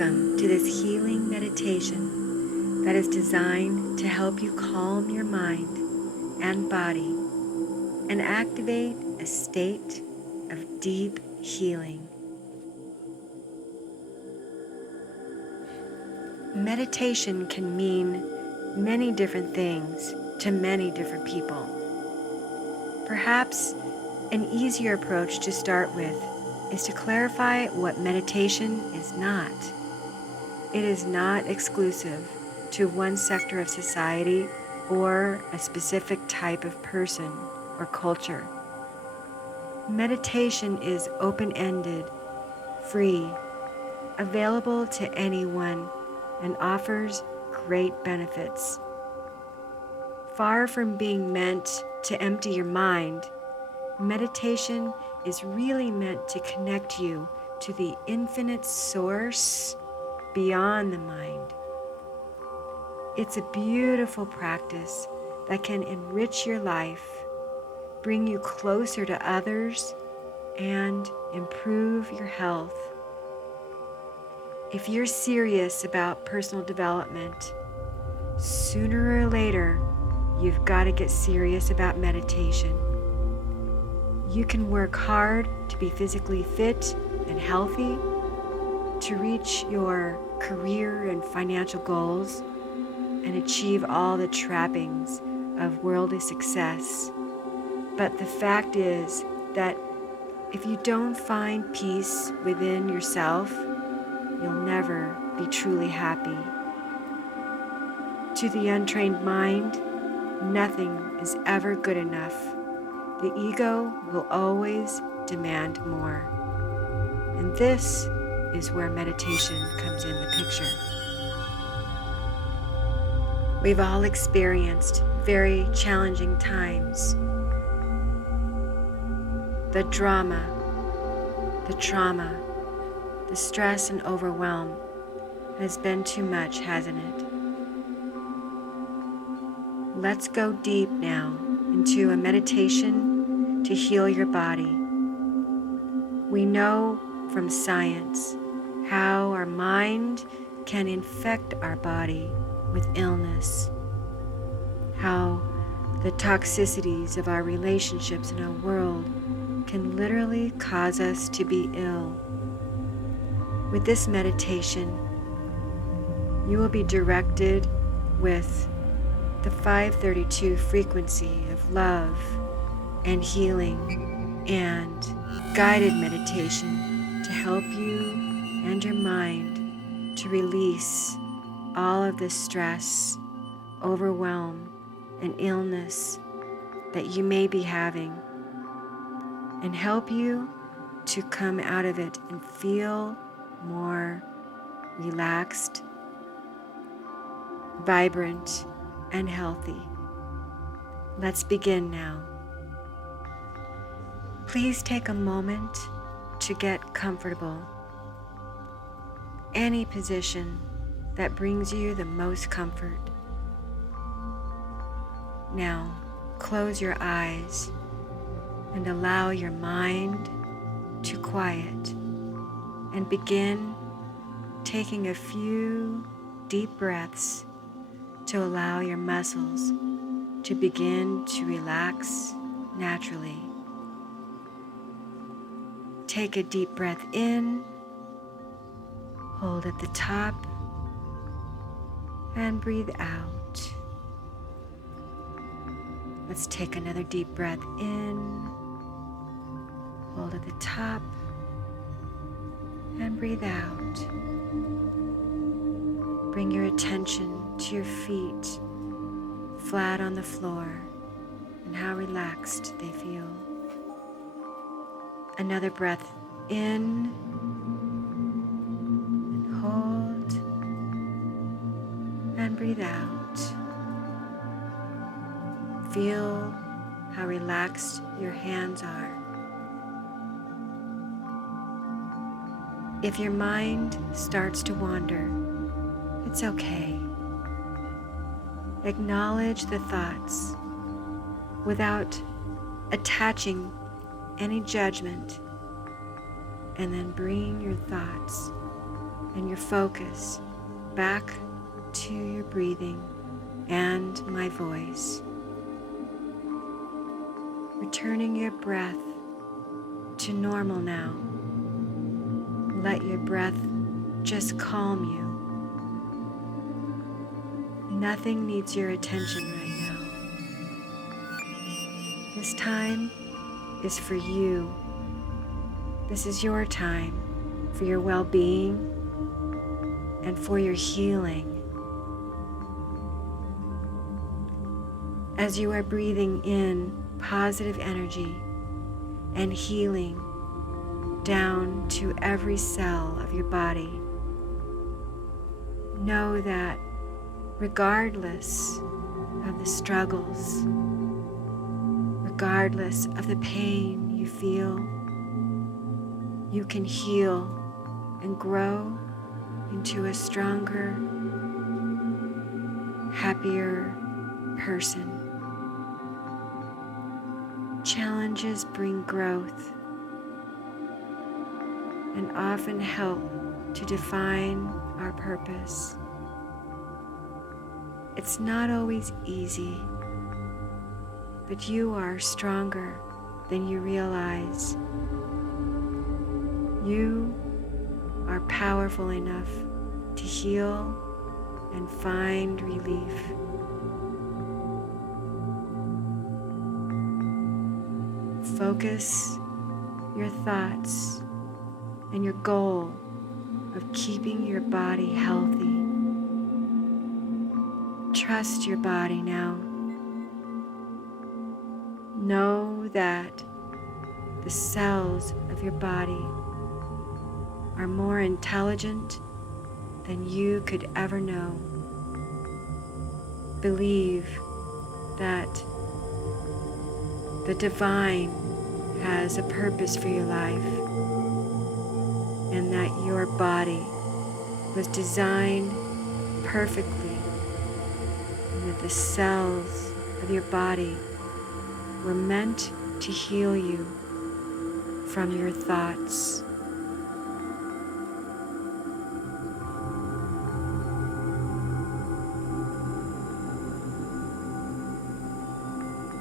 Welcome to this healing meditation that is designed to help you calm your mind and body and activate a state of deep healing. Meditation can mean many different things to many different people. Perhaps an easier approach to start with is to clarify what meditation is not. It is not exclusive to one sector of society or a specific type of person or culture. Meditation is open-ended, free, available to anyone, and offers great benefits. Far from being meant to empty your mind, meditation is really meant to connect you to the infinite source beyond the mind. It's a beautiful practice that can enrich your life, bring you closer to others, and improve your health. If you're serious about personal development, sooner or later, you've got to get serious about meditation. You can work hard to be physically fit and healthy, to reach your career and financial goals, and achieve all the trappings of worldly success. But the fact is that if you don't find peace within yourself, you'll never be truly happy. To the untrained mind, nothing is ever good enough. The ego will always demand more. And this is where meditation comes in the picture. We've all experienced very challenging times. The drama, the trauma, the stress and overwhelm has been too much, hasn't it? Let's go deep now into a meditation to heal your body. We know from science how our mind can infect our body with illness, how the toxicities of our relationships in our world can literally cause us to be ill. With this meditation, you will be directed with the 532 frequency of love and healing and guided meditation to help you and your mind to release all of the stress, overwhelm, and illness that you may be having, and help you to come out of it and feel more relaxed, vibrant, and healthy. Let's begin now. Please take a moment to get comfortable. Any position that brings you the most comfort. Now, close your eyes and allow your mind to quiet and begin taking a few deep breaths to allow your muscles to begin to relax naturally. Take a deep breath in, hold at the top, and breathe out. Let's take another deep breath in, hold at the top, and breathe out. Bring your attention to your feet, flat on the floor, and how relaxed they feel. Another breath in, and hold, and breathe out. Feel how relaxed your hands are. If your mind starts to wander, it's okay. Acknowledge the thoughts without attaching any judgment, and then bring your thoughts and your focus back to your breathing and my voice. Returning your breath to normal now. Let your breath just calm you. Nothing needs your attention right now. This time is for you. This is your time for your well-being and for your healing. As you are breathing in positive energy and healing down to every cell of your body, know that regardless of the struggles, regardless of the pain you feel, you can heal and grow into a stronger, happier person. Challenges bring growth and often help to define our purpose. It's not always easy, but you are stronger than you realize. You are powerful enough to heal and find relief. Focus your thoughts and your goal of keeping your body healthy. Trust your body now. Know that the cells of your body are more intelligent than you could ever know. Believe that the divine has a purpose for your life and that your body was designed perfectly and that the cells of your body were meant to heal you from your thoughts.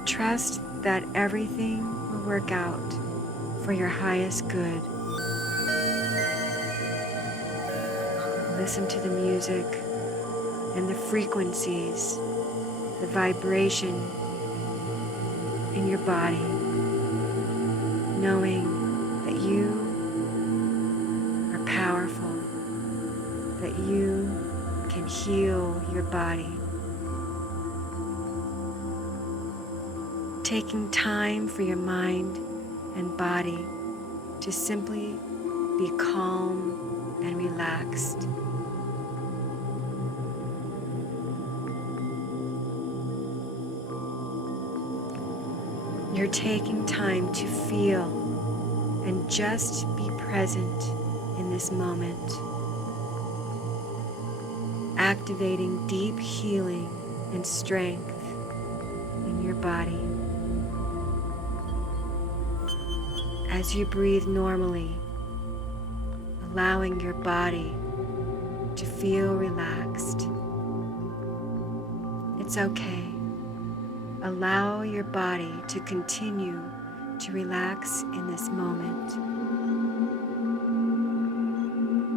Trust that everything will work out for your highest good. Listen to the music and the frequencies, the vibration in your body, knowing that you are powerful, that you can heal your body. Taking time for your mind and body to simply be calm and relaxed. You're taking time to feel and just be present in this moment, activating deep healing and strength in your body. As you breathe normally, allowing your body to feel relaxed. It's okay. Allow your body to continue to relax in this moment.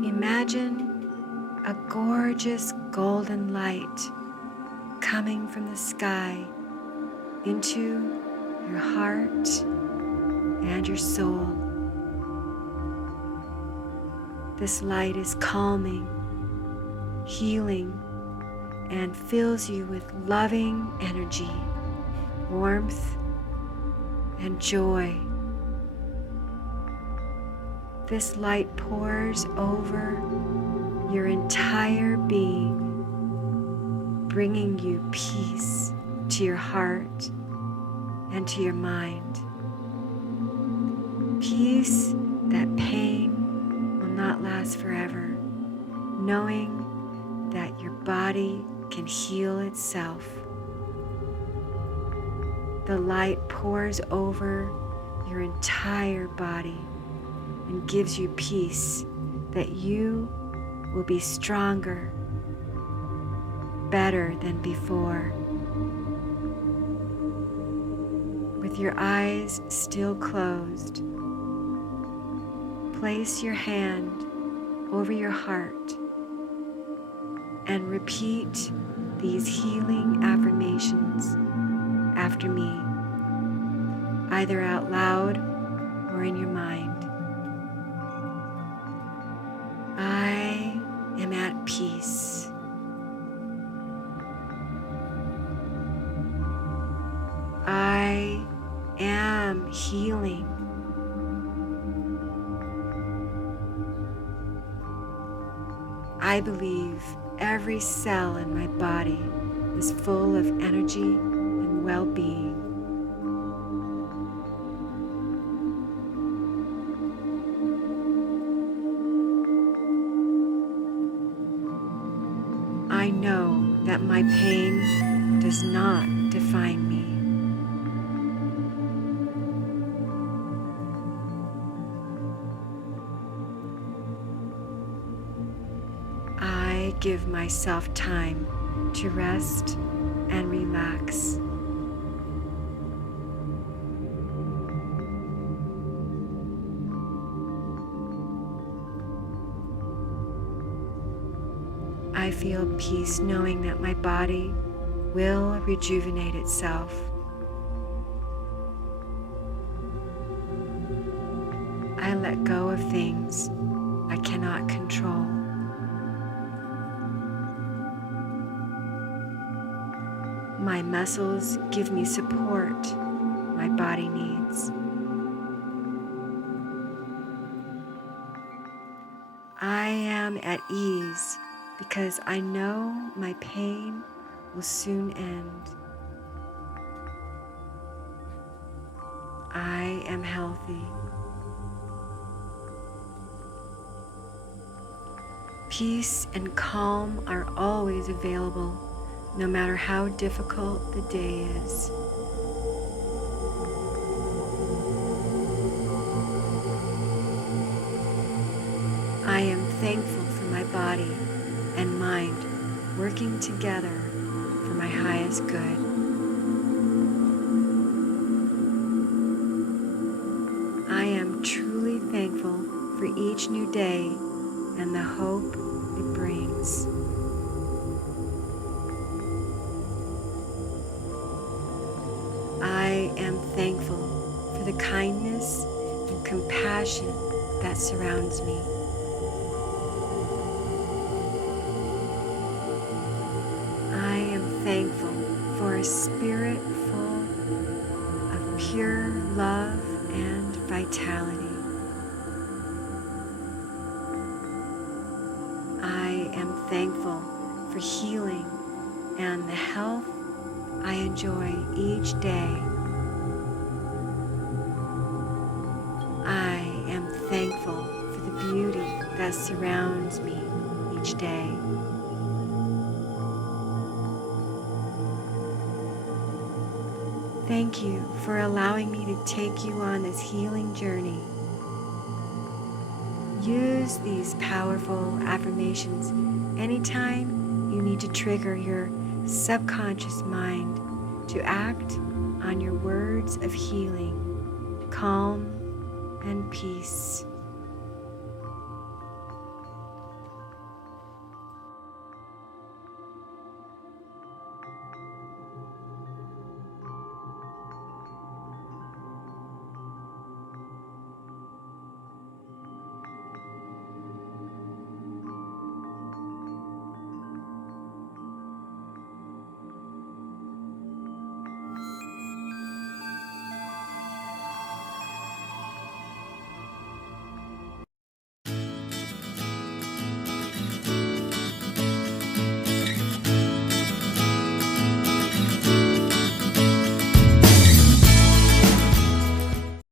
Imagine a gorgeous golden light coming from the sky into your heart and your soul. This light is calming, healing, and fills you with loving energy, warmth, and joy. This light pours over your entire being, bringing you peace to your heart and to your mind. Peace that pain will not last forever, knowing that your body can heal itself. The light pours over your entire body and gives you peace that you will be stronger, better than before. With your eyes still closed, place your hand over your heart and repeat these healing affirmations after me, either out loud or in your mind. I am at peace. I am healing. I believe every cell in my body is full of energy and well-being. I know that my pain does not define me. I give myself time to rest and relax. I feel peace knowing that my body will rejuvenate itself. I let go of things I cannot control. My muscles give me support my body needs. I am at ease because I know my pain will soon end. I am healthy. Peace and calm are always available, no matter how difficult the day is. I am thankful for my body and mind working together for my highest good. I am truly thankful for each new day and the hope it brings. I am thankful for the kindness and compassion that surrounds me. I am thankful for a spirit full of pure love and vitality. I am thankful for healing and the health I enjoy each day. I am thankful for the beauty that surrounds me each day. Thank you for allowing me to take you on this healing journey. Use these powerful affirmations anytime you need to trigger your subconscious mind to act on your words of healing, calm, and peace.